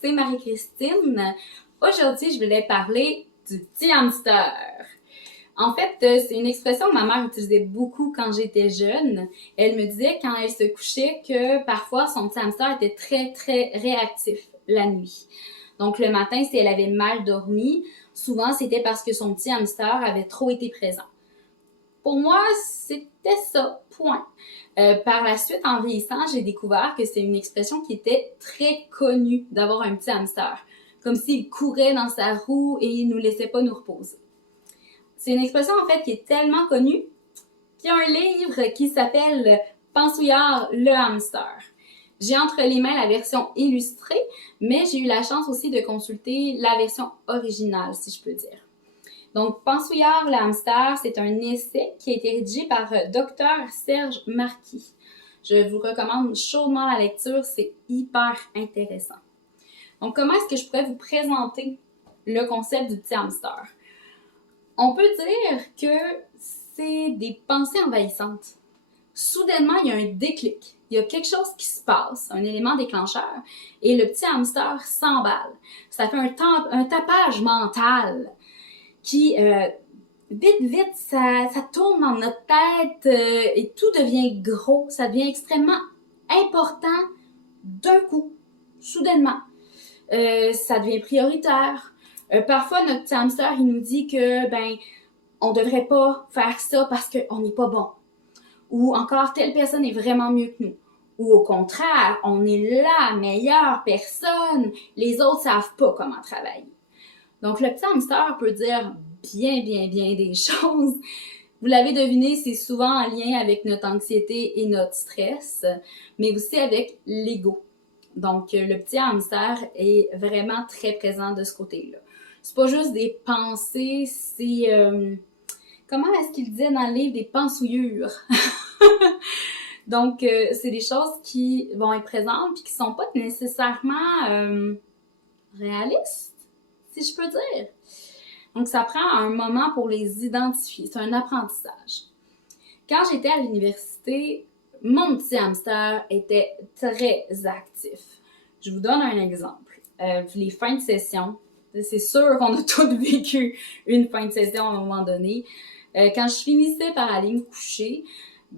c'est Marie-Christine. Aujourd'hui, je voulais parler du petit hamster. En fait, c'est une expression que ma mère utilisait beaucoup quand j'étais jeune. Elle me disait quand elle se couchait que parfois son petit hamster était très, très réactif la nuit. Donc le matin, si elle avait mal dormi, souvent c'était parce que son petit hamster avait trop été présent. Pour moi, c'était ça, point. Par la suite, en vieillissant, j'ai découvert que c'est une expression qui était très connue d'avoir un petit hamster. Comme s'il courait dans sa roue et il nous laissait pas nous reposer. C'est une expression, en fait, qui est tellement connue qu'il y a un livre qui s'appelle Pansouillard, le hamster. J'ai entre les mains la version illustrée, mais j'ai eu la chance aussi de consulter la version originale, si je peux dire. Donc, Pansouillard, le hamster, c'est un essai qui a été rédigé par Dr Serge Marquis. Je vous recommande chaudement la lecture, c'est hyper intéressant. Donc, comment est-ce que je pourrais vous présenter le concept du petit hamster? On peut dire que c'est des pensées envahissantes. Soudainement, il y a un déclic. Il y a quelque chose qui se passe, un élément déclencheur, et le petit hamster s'emballe. Ça fait un tapage mental qui, vite, ça tourne dans notre tête et tout devient gros. Ça devient extrêmement important d'un coup, soudainement. Ça devient prioritaire. Parfois, notre petit hamster, il nous dit que, on devrait pas faire ça parce qu'on n'est pas bon. Ou encore, telle personne est vraiment mieux que nous. Ou au contraire, on est la meilleure personne, les autres savent pas comment travailler. Donc, le petit hamster peut dire bien des choses. Vous l'avez deviné, c'est souvent en lien avec notre anxiété et notre stress, mais aussi avec l'ego. Donc, le petit hamster est vraiment très présent de ce côté-là. C'est pas juste des pensées, c'est... comment est-ce qu'il disait dans le livre? Des pensouillures. Donc, c'est des choses qui vont être présentes puis qui sont pas nécessairement réalistes, si je peux dire. Donc, ça prend un moment pour les identifier. C'est un apprentissage. Quand j'étais à l'université, mon petit hamster était très actif. Je vous donne un exemple. Les fins de session, c'est sûr qu'on a tous vécu une fin de session à un moment donné. Quand je finissais par aller me coucher,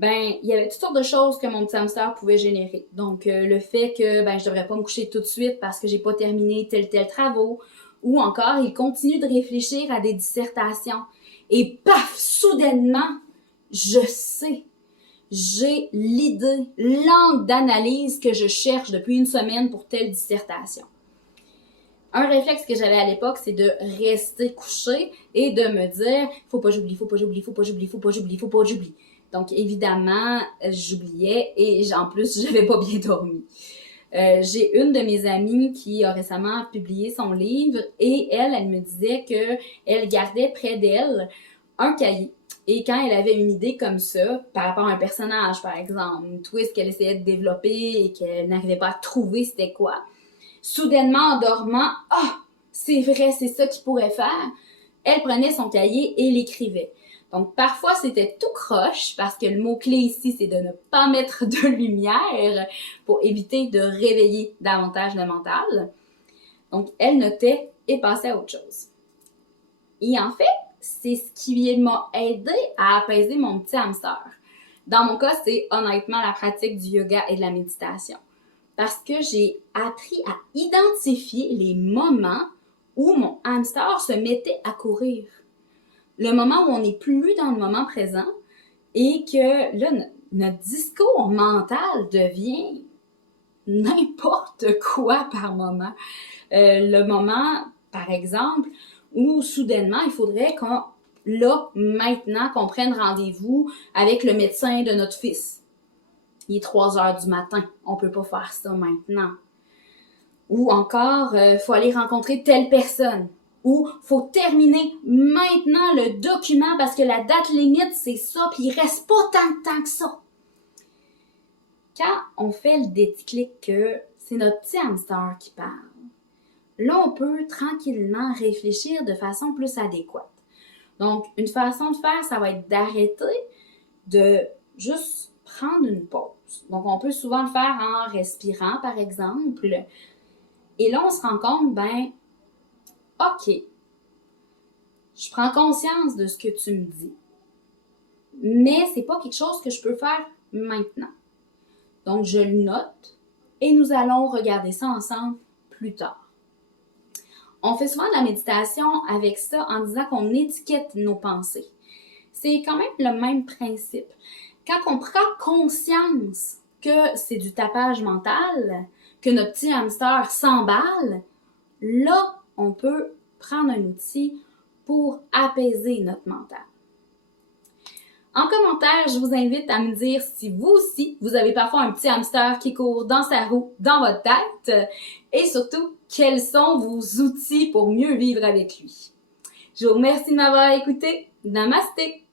il y avait toutes sortes de choses que mon petit hamster pouvait générer. Donc, le fait que je devrais pas me coucher tout de suite parce que j'ai pas terminé tel travaux, ou encore, il continue de réfléchir à des dissertations. Et paf, soudainement, je sais, j'ai l'idée, l'angle d'analyse que je cherche depuis une semaine pour telle dissertation. Un réflexe que j'avais à l'époque, c'est de rester couché et de me dire « faut pas j'oublie. » Donc, évidemment, j'oubliais et en plus, j'avais pas bien dormi. J'ai une de mes amies qui a récemment publié son livre et elle me disait que elle gardait près d'elle un cahier. Et quand elle avait une idée comme ça, par rapport à un personnage, par exemple, une twist qu'elle essayait de développer et qu'elle n'arrivait pas à trouver c'était quoi, soudainement, en dormant, c'est vrai, c'est ça qu'il pourrait faire, elle prenait son cahier et l'écrivait. Donc, parfois, c'était tout croche parce que le mot-clé ici, c'est de ne pas mettre de lumière pour éviter de réveiller davantage le mental. Donc, elle notait et passait à autre chose. Et en fait, c'est ce qui m'a aidé à apaiser mon petit hamster. Dans mon cas, c'est honnêtement la pratique du yoga et de la méditation. Parce que j'ai appris à identifier les moments où mon hamster se mettait à courir. Le moment où on n'est plus dans le moment présent et que là, notre discours mental devient n'importe quoi par moment. Le moment, par exemple, où soudainement, il faudrait maintenant, qu'on prenne rendez-vous avec le médecin de notre fils. Il est 3 heures du matin. On peut pas faire ça maintenant. Ou encore, faut aller rencontrer telle personne. Ou faut terminer maintenant le document parce que la date limite, c'est ça, puis il reste pas tant de temps que ça. Quand on fait le déclic que c'est notre petit hamster qui parle, là, on peut tranquillement réfléchir de façon plus adéquate. Donc, une façon de faire, ça va être d'arrêter de juste prendre une pause. Donc, on peut souvent le faire en respirant, par exemple, Et là, on se rend compte, ben, OK, je prends conscience de ce que tu me dis, mais c'est pas quelque chose que je peux faire maintenant. Donc, je le note et nous allons regarder ça ensemble plus tard. On fait souvent de la méditation avec ça en disant qu'on étiquette nos pensées. C'est quand même le même principe. Quand on prend conscience que c'est du tapage mental, que notre petit hamster s'emballe, là, on peut prendre un outil pour apaiser notre mental. En commentaire, je vous invite à me dire si vous aussi, vous avez parfois un petit hamster qui court dans sa roue, dans votre tête, et surtout, quels sont vos outils pour mieux vivre avec lui. Je vous remercie de m'avoir écouté. Namasté!